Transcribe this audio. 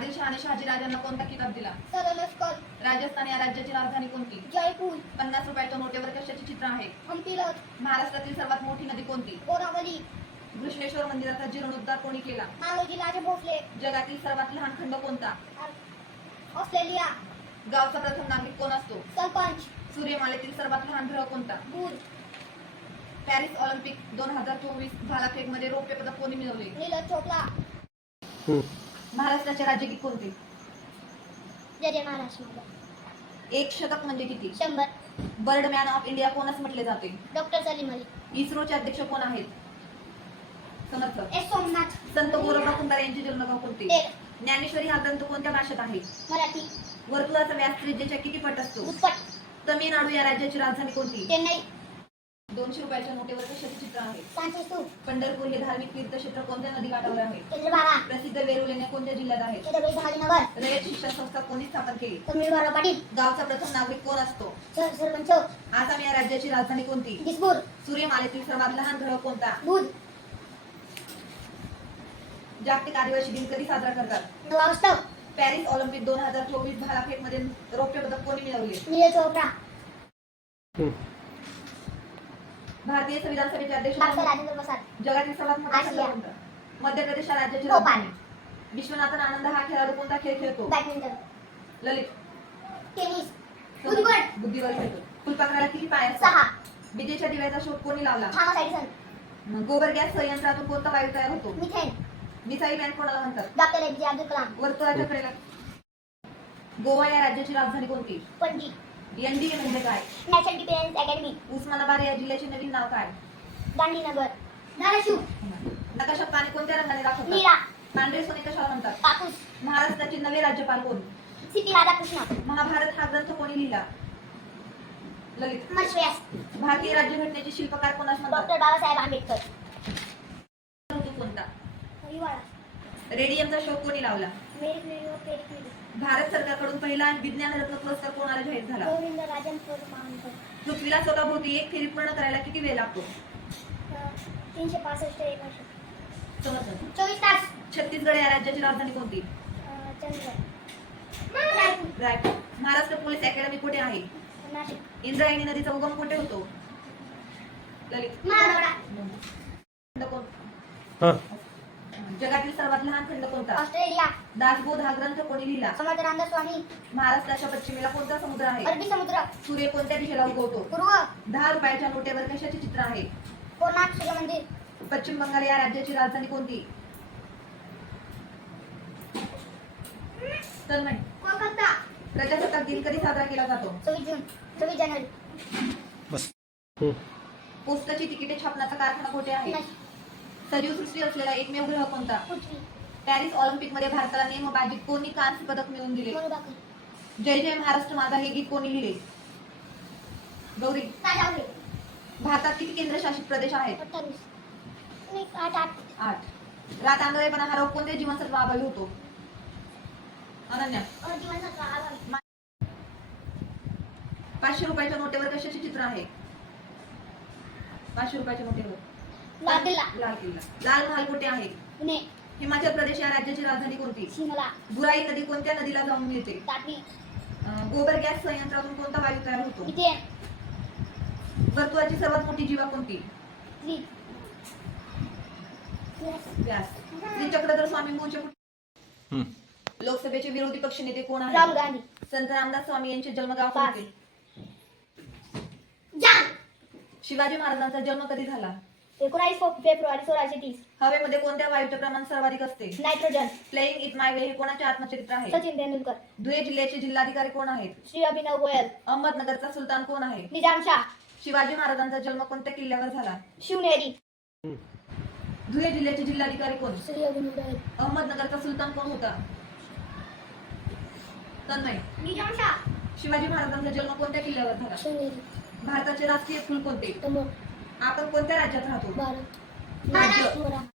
आदिलशहाने शहाजीराजांना कोणता किताब दिला? सरलस्कर. राजस्थान या राज्याची राजधानी कोणती? जयपूर. 50 रुपयाच्या नोटेवर कशाचे चित्र आहे? हम्पीलत. महाराष्ट्रातील सर्वात मोठी नदी कोणती? गोदावरी. घृष्णेश्वर मंदिराचा जीर्णोद्धार कोणी केला? मालोजी राजे भोसले. जगातील सर्वात लहान खंड कोणता? ऑस्ट्रेलिया. गावचा प्रथम नागरिक कोण असतो? सरपंच. सूर्यमालेतील सर्वात लहान ग्रह कोणता? बुध. पॅरिस ऑलिम्पिक 2024 भालाफेकमध्ये रौप्य पदक कोणी मिळवले? नीरज चोपडा. महाराष्ट्राचे राज्यगीत कोणते? जय जय महाराष्ट्र. एक शतक म्हणजे किती? 100. बर्डमॅन ऑफ इंडिया कोणास म्हटले जाते? डॉक्टर सलीम अली. इस्रोचे अध्यक्ष कोण आहेत? समर्थ. एस सोमनाथ. संत गोरखनाथ कुंभारे यांचे जन्मगाव कोणते? तेर. ज्ञानेश्वरी हा ग्रंथ कोणत्या भाषेत आहे? मराठी. वर्तुळाचा व्यास त्रिज्येच्या किती पट असतो? दुप्पट. तमिळनाडू या राज्याची राजधानी कोणती? चेन्नई. 200 रुपयाच्या नोटेवर कशाचे चित्र आहे? सांची स्तूप. पंढरपूर हे धार्मिक तीर्थक्षेत्र कोणत्या नदीकाठावर आहे? चंद्रभागा. प्रसिद्ध वेरूळ लेण्या कोणत्या जिल्ह्यात आहेत? छत्रपती संभाजीनगर. रयत शिक्षण संस्था कोणी स्थापन केली? तमिळवाडा पाटील. गावचा प्रथम नागरिक कोण असतो? सरपंच. आसाम या राज्याची राजधानी कोणती? दिसपूर. सूर्यमालेतील सर्वात लहान ग्रह कोणता? बुध. जागतिक आदिवासी दिन कधी साजरा करतात? 9 ऑगस्ट. पॅरिस ऑलिम्पिक 2024 भालाफेकमध्ये रौप्य पदक कोणी मिळवले? नीरज चोपडा. भारतीय संविधान सभेचे अध्यक्ष डॉक्टर कोण? राजेंद्र प्रसाद. जगातील सर्वात मोठा खंड आशिया. कोणता? मध्य प्रदेश या राज्याची भोपाळ. राजधानी. विश्वनाथन आनंद हा खेळाडू कोणता खेळ खेळतो? बॅडमिंटन. ललित. टेनिस. बुद्धिबळ. बुद्धिबळ खेळतो. फुलपाखराला किती पाय असतात? 6. विजेच्या दिव्याचा शोध कोणी लावला? Thomas Edison. गोबर गॅस संयंत्रातून कोणता वायू तयार होतो? मिथेन. मिसाईल मॅन कोणाला म्हणतात? Doctor APJ Abdul Kalam. वर्तुळाच्या कडेला. गोवा या राज्याची राजधानी कोणती? पणजी. एनडीए म्हणजे काय? National defence academy. उस्मानाबाद या जिल्ह्याचे नवीन नाव काय? गांधीनगर. धाराशिव. नकाशात पाणी कोणत्या रंगाने दाखवतात? नीला. पांढरे सोने कशाला म्हणतात? कापूस. महाराष्ट्राचे नवे राज्यपाल कोण? सीपी राधाकृष्ण. महाभारत हा ग्रंथ कोणी लिहिला? ललित. मर्श्व्यास. भारतीय राज्यघटनेचे शिल्पकार कोणास म्हणतात? डॉक्टर बाबासाहेब आंबेडकर. ऋतू कोणता? हिवाळा. रेडियमचा शोध कोणी लावला? मेरिट मिळवून पेरिट मिळवून. भारत सरकारकडून पहिला विज्ञान रत्न पुरस्कार कोणाला जाहीर झाला? गोविंद राजन मानकर. पृथ्वीला स्वतःभोवती एक फेरी पूर्ण करायला किती वेळ लागतो? 365 एक वर्ष. समजलं. 24 तास. छत्तीसगड या राज्याची राजधानी कोणती? चंद्रगड. रायपूर. महाराष्ट्र पोलीस अकॅडमी कुठे आहे? नाशिक. इंद्रायणी नदीचा उगम कुठे होतो? ललित. महाराष्ट्र. खंड कोण? जगातील सर्वात लहान खंड कोणता? ऑस्ट्रेलिया. दासबोध हा ग्रंथ कोणी लिहिला? समर्थ रामदास स्वामी. महाराष्ट्राच्या पश्चिमेला कोणता समुद्र आहे? अरबी समुद्र. सूर्य कोणत्या दिशेला उगवतो? पूर्व. 10 रुपयाच्या नोटेवर कशाचे चित्र आहे? कोणार्क सूर्य मंदिर. पश्चिम बंगाल या राज्याची राजधानी कोणती? तन्मय. कोलकाता. प्रजासत्ताक दिन कधी साजरा केला जातो? 24 जून. 24 जानेवारी. पोस्टाची तिकिटे छापण्याचा कारखाना कुठे आहे? नाशिक. सजीव सृष्टी असलेला एकमेव ग्रह कोणता? पृथ्वी. पॅरिस ऑलिम्पिक मध्ये भारताला नेमबाजीत कोणी कांस्य पदक मिळवून दिले? मनुबाकर. जय जय महाराष्ट्र माझा हे गीत कोणी लिहिले? गौरी. ताजावले. भारतात किती केंद्रशासित प्रदेश आहेत? 28. 8. 8. रात आंधळेपणा हा रोग कोणत्या जीवनसत्व अभावी होतो? अनन्या. जीवनसत्व अभावी. 500 रुपयाच्या नोटेवर कशाचे चित्र आहे? 500 रुपयाच्या नोटेवर लाल किल्ला. लाल किल्ला. लाल महाल कुठे आहे? पुणे. हिमाचल प्रदेश या राज्याची राजधानी कोणती? शिमला. बुराई नदी कोणत्या नदीला जाऊन मिळते? तापी. गोबर गॅस संयंत्रातून कोणता वायू तयार होतो? मिथेन. वर्तुळाची सर्वात मोठी जीवा कोणती? श्री. व्यास. श्री चक्रधर स्वामी मूळचे कुठे? लोकसभेचे विरोधी पक्ष नेते कोण आहेत? राहुल गांधी. संत रामदास स्वामी यांचे जन्मगाव कोणते? जान. शिवाजी महाराजांचा जन्म कधी झाला? 19 फेब्रुवारी 1630. हवेमध्ये कोणत्या वायूचे प्रमाण सर्वाधिक असते? Nitrogen. Playing it my way हे कोणाचे आत्मचरित्र आहे? सचिन तेंडुलकर. धुळे जिल्ह्याचे जिल्हाधिकारी कोण आहेत? श्री अभिनव गोयल. अहमदनगरचा सुलतान कोण आहे? निजामशाह. शिवाजी महाराजांचा जन्म कोणत्या किल्ल्यावर झाला? शिवनेरी. धुळे जिल्ह्याचे जिल्हाधिकारी कोण? श्री अभिनव गोयल. अहमदनगरचा सुलतान कोण होता? तन्मय. निजामशाह. शिवाजी महाराजांचा जन्म कोणत्या किल्ल्यावर झाला? शिवनेरी. भारताचे राष्ट्रीय फुल कोणते? कमळ. आपण कोणत्या राज्यात राहतो? भारत. राज्य. महाराष्ट्र.